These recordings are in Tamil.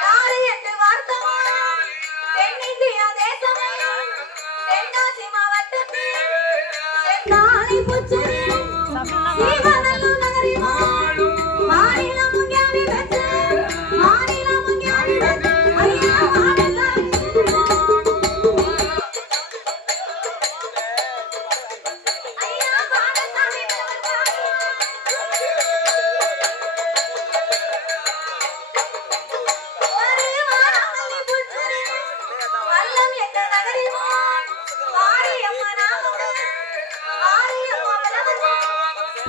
யாரு என்று வார்த்தமா தென்னிந்தியா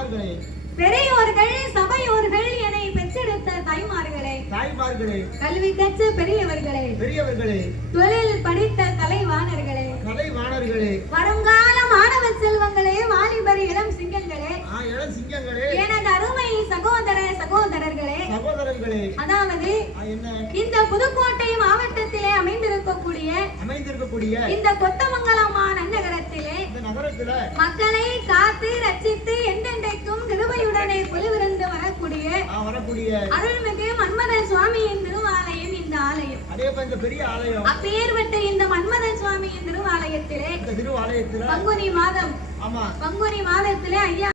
தாய்மார்களே. பெரியோர்கள் சபையோர்கள் என்னை பெற்றெடுத்த தாய்மார்களே. தாய்மார்களே. கல்வி கற்ற பெரியவர்களே. பெரியவர்களே. தொழில் படித்த கலைவாணர்களே. கலைவாணர்களே. வருங்கால மாணவ செல்வங்களே வாலிபர் இளம் சிங்கங்களே. இளம் சிங்கங்களே. எனது அருமை சகோதர சகோதரர்களே. சகோதரர்களே. அதாவது இந்த புதுக்கோட்டை மாவட்டத்தில் அமைந்திருக்கக்கூடிய இந்த கொத்தமங்கலமான நகரத்திலே நகரத்திலே மக்களை காத்து ரட்சித்து எந்தெண்டைக்கும் கிருபையுடனே குழுவிருந்து வரக்கூடிய வரக்கூடிய அருள்மிகு மன்மதன் சுவாமியின் திருவாலயம் இந்த ஆலயம். அதே இந்த பெரிய ஆலயம் அப்பேர்பட்ட இந்த மன்மதன் சுவாமியின் திருவாலயத்திலே இந்த திருவாலயத்திலே பங்குனி மாதம் ஆமா. பங்குனி மாதத்திலே ஐயா